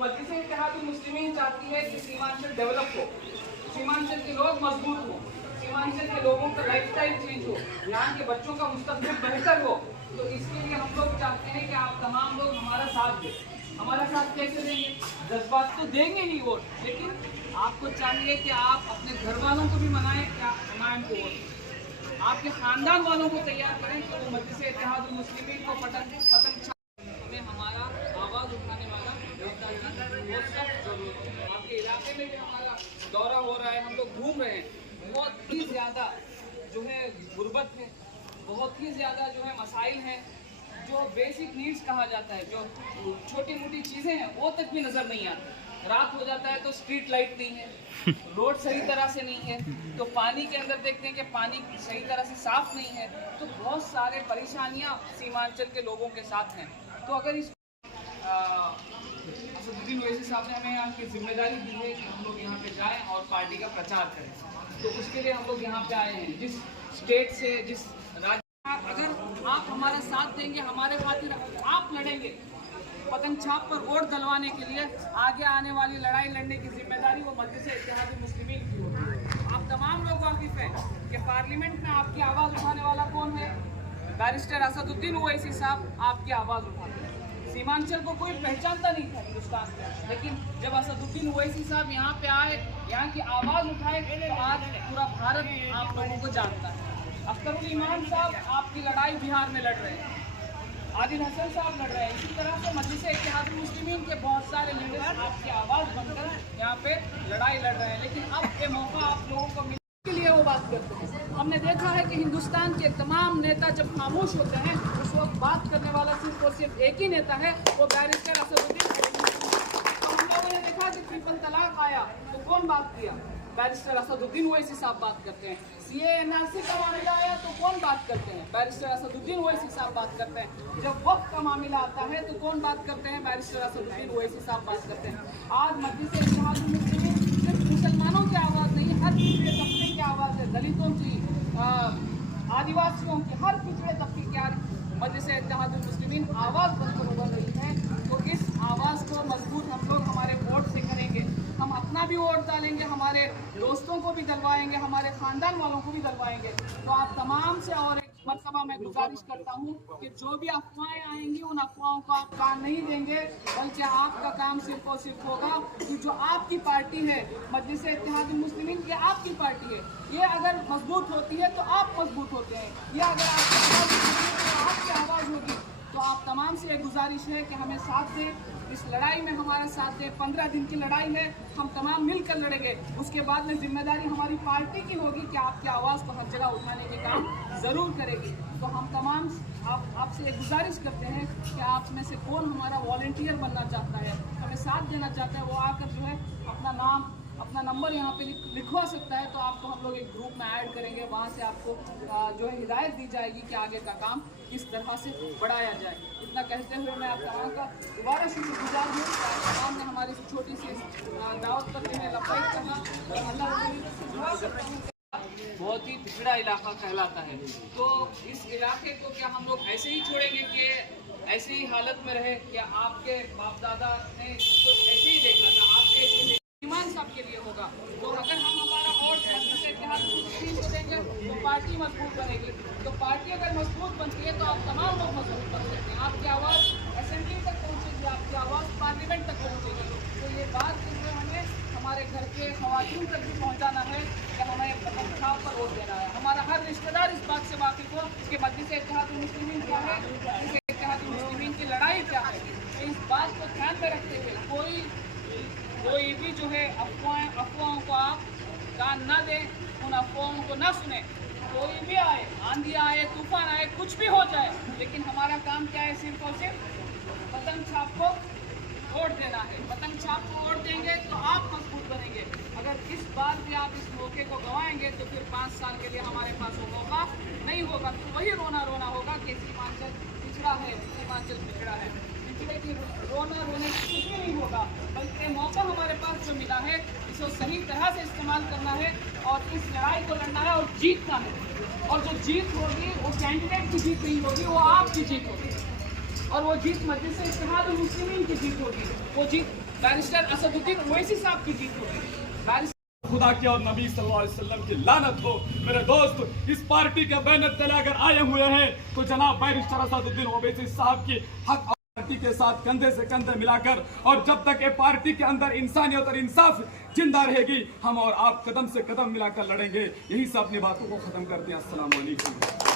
मजलिस इत्तेहादुल मुस्लिमीन चाहती है कि सीमांचल डेवलप हो, सीमांचल के लोग मजबूत हो, सीमांचल के लोगों का लाइफस्टाइल चेंज हो, यहाँ के बच्चों का मुस्तकबिल बेहतर हो। तो इसके लिए हम लोग चाहते हैं कि आप तमाम लोग हमारा साथ दें। हमारा साथ कैसे देंगे? जज्बात तो देंगे ही वोट, लेकिन आपको चाहिए कि आप अपने घर वालों को भी मनाएं, क्या मनाएं को वोट, आपके खानदान वालों को तैयार करें कि वो मजलिस इत्तेहादुल मुस्लिमीन को पसंद हमें हमारा आवाज़ उठाने वाला नेता की वो सख्त जरूरत है। आपके इलाके में भी हमारा दौरा हो रहा है, हम लोग घूम रहे हैं। बहुत ही ज़्यादा जो है गुर्बत है, बहुत ही ज़्यादा जो है मसाइल हैं, जो बेसिक नीड्स कहा जाता है, जो छोटी मोटी चीज़ें हैं वो तक भी नज़र नहीं आती। रात हो जाता है तो स्ट्रीट लाइट नहीं है, रोड सही तरह से नहीं है, तो पानी के अंदर देखते हैं कि पानी सही तरह से साफ़ नहीं है। तो बहुत सारे परेशानियाँ सीमांचल के लोगों के साथ हैं। तो अगर इस असदुद्दीन ओवैसी साहब ने हमें यहाँ की जिम्मेदारी दी है कि हम लोग यहाँ पे जाएं और पार्टी का प्रचार करें, तो उसके लिए हम लोग यहाँ पे आए हैं। जिस स्टेट से, जिस राज्य, अगर आप हमारा साथ देंगे, हमारे खातिर आप लड़ेंगे, पतंग छाप पर वोट डलवाने के लिए आगे आने वाली लड़ाई लड़ने की जिम्मेदारी वो मजलिस इत्तेहादुल मुस्लिमीन की होगी। आप तमाम लोग वाकिफ हैं कि पार्लियामेंट में आपकी आवाज़ उठाने वाला कौन है? बैरिस्टर असदुद्दीन ओवैसी साहब आपकी आवाज़ उठाते हैं। सीमांचल को कोई पहचानता नहीं था हिंदुस्तान में, लेकिन जब असदुद्दीन ओवैसी साहब यहाँ पे आए, यहाँ की आवाज़ उठाए, तो आज पूरा भारत आप लोगों को जानता है। अख्तरुल ईमान साहब आपकी लड़ाई बिहार में लड़ रहे हैं, आदिल हसन साहब लड़ रहे हैं। इसी तरह से मजलिस इत्तेहादुल मुस्लिमीन के बहुत सारे लीडर्स आपकी आवाज़ बनकर यहाँ पे लड़ाई लड़ रहे हैं। लेकिन अब ये मौका आप लोगों को मिलने के लिए वो बात करते हैं। हमने देखा है कि हिंदुस्तान के तमाम नेता जब खामोश होते हैं, उस वक्त बात करने वाला सिर्फ और सिर्फ एक ही नेता है, वो बैरिस्टर असदुद्दीन ओवैसी। तो हम लोगों ने देखा कि ट्रिपल तलाक आया तो कौन बात किया? बैरिस्टर असदुद्दीन ओवैसी साहब बात करते हैं। CAA NRC का मामला आया तो कौन बात करते हैं? बैरिस्टर असदुद्दीन ओवैसी साहब बात करते हैं। जब वक्त का मामला आता है तो कौन बात करते हैं? बैरिस्टर असदुद्दीन ओवैसी साहब बात करते हैं। आज मजलिस इत्तेहादुल मुस्लिमीन सिर्फ मुसलमानों की आवाज़ नहीं, हर पिछड़े तबके की आवाज़ है, दलितों की, आदिवासियों की, हर पिछड़े तबके की मजलिस इत्तेहादुल मुस्लिमीन आवाज़ बनकर उभर रही है। तो इस आवाज़ को मजबूत हम लोग हमारे वोट से करेंगे। हम अपना भी वोट डालेंगे, हमारे दोस्तों को भी डलवाएंगे, हमारे ख़ानदान वालों को भी डलवाएंगे। तो आप तमाम से और एक मरतबा मैं गुजारिश करता हूँ कि जो भी अफवाहें आएंगी उन अफवाहों को आप कान नहीं देंगे, बल्कि आपका काम सिर्फ और सिर्फ होगा कि जो आपकी पार्टी है मजलिस इत्तेहादुल मुस्लिमीन, ये आपकी पार्टी है, ये अगर मजबूत होती है तो आप मजबूत होते हैं, ये अगर आपकी आवाज़ होगी। तो आप तमाम से एक गुजारिश है कि हमें साथ दें, इस लड़ाई में हमारा साथ दें। 15 दिन की लड़ाई है, हम तमाम मिलकर लड़ेंगे। उसके बाद में जिम्मेदारी हमारी पार्टी की होगी कि आपकी आवाज़ को हर जगह उठाने के काम ज़रूर करेगी। तो हम तमाम आपसे एक गुजारिश करते हैं कि आप में से कौन हमारा वॉलंटियर बनना चाहता है, हमें साथ देना चाहता है, वो आकर जो है अपना नाम, अपना नंबर यहाँ पे लिखवा सकता है। तो आपको हम लोग एक ग्रुप में ऐड करेंगे, वहाँ से आपको जो है हिदायत दी जाएगी कि आगे का काम किस तरह से बढ़ाया जाए। इतना कहते हुए मैं आप तमाम का दोबारा शुक्रगुजार हूँ कि आप तमाम ने हमारी छोटी सी दावत पर जो है लब्बैक कहा। अल्लाह बहुत ही पिछड़ा इलाका कहलाता है, तो इस इलाके को क्या हम लोग ऐसे ही छोड़ेंगे कि ऐसी ही हालत में रहे? क्या आपके बाप दादा ने इसको ऐसे ही देखा था, आपके ऐसे ईमान साहब के लिए होगा? तो अगर हम हमारा वोट मजलिस इत्तेहादुल मुस्लिमीन को देंगे तो पार्टी मजबूत बनेगी। तो पार्टी अगर मजबूत बनती है तो आप तमाम लोग मजबूत बन सकते हैं, आपकी आवाज़ असेंबली तक पहुँचेगी, आपकी आवाज़ पार्लियामेंट तक पहुँचेगी। तो ये बात जो हमें हमारे घर के ख़वातीन तक भी पहुँचाना है कि हमें पतंग छाप पर वोट देना है। हमारा हर रिश्तेदार इस बात से वाकिफ़ हो कि मजलिस इत्तेहादुल मुस्लिमीन क्या है, मजलिस इत्तेहादुल मुस्लिमीन की लड़ाई क्या है। तो इस बात को ध्यान में रखते हुए कोई भी जो है अफवाहों को आप कान ना दें, उन अफवाहों को ना सुने। कोई भी आए, आंधी आए, तूफान आए, कुछ भी हो जाए, लेकिन हमारा काम क्या है? सिर्फ और सिर्फ पतंग छाप को वोट देना है। पतंग छाप को वोट देंगे तो आप मजबूत बनेंगे। अगर इस बार भी आप इस मौके को गंवाएंगे तो फिर 5 साल के लिए हमारे पास वो मौका नहीं होगा। फिर वही रोना होगा कि सीमांचल पिछड़ा है, सीमांचल पिछड़ा है। पिछड़े की रोने से कुछ भी नहीं होगा, बल्कि मौका हमारे पास जो मिला है इसको सही तरह से इस्तेमाल करना है और इस लड़ाई को लड़ना है और जीतना है। और जो जीत होगी वो कैंडिडेट की जीत नहीं होगी, वो आपकी जीत होगी और वो जीत मजलिस इत्तेहादुल मुस्लिमीन की जीत होगी। वो जीत बैरिस्टर असदुद्दीन ओवैसी साहब की जीत होगी। बैरिस्टर खुदा की और नबी सल्लल्लाहु अलैहि वसल्लम की लानत हो। मेरे दोस्त, इस पार्टी के बैनर तले अगर आए हुए हैं तो जनाब बैरिस्टर असदुद्दीन ओवैसी साहब की हक और पार्टी के साथ कंधे से कंधे मिलाकर, और जब तक ये पार्टी के अंदर इंसानियत और इंसाफ जिंदा रहेगी, हम और आप कदम से कदम मिलाकर लड़ेंगे। यही सब अपनी बातों को खत्म करते हैं। अस्सलाम वालेकुम।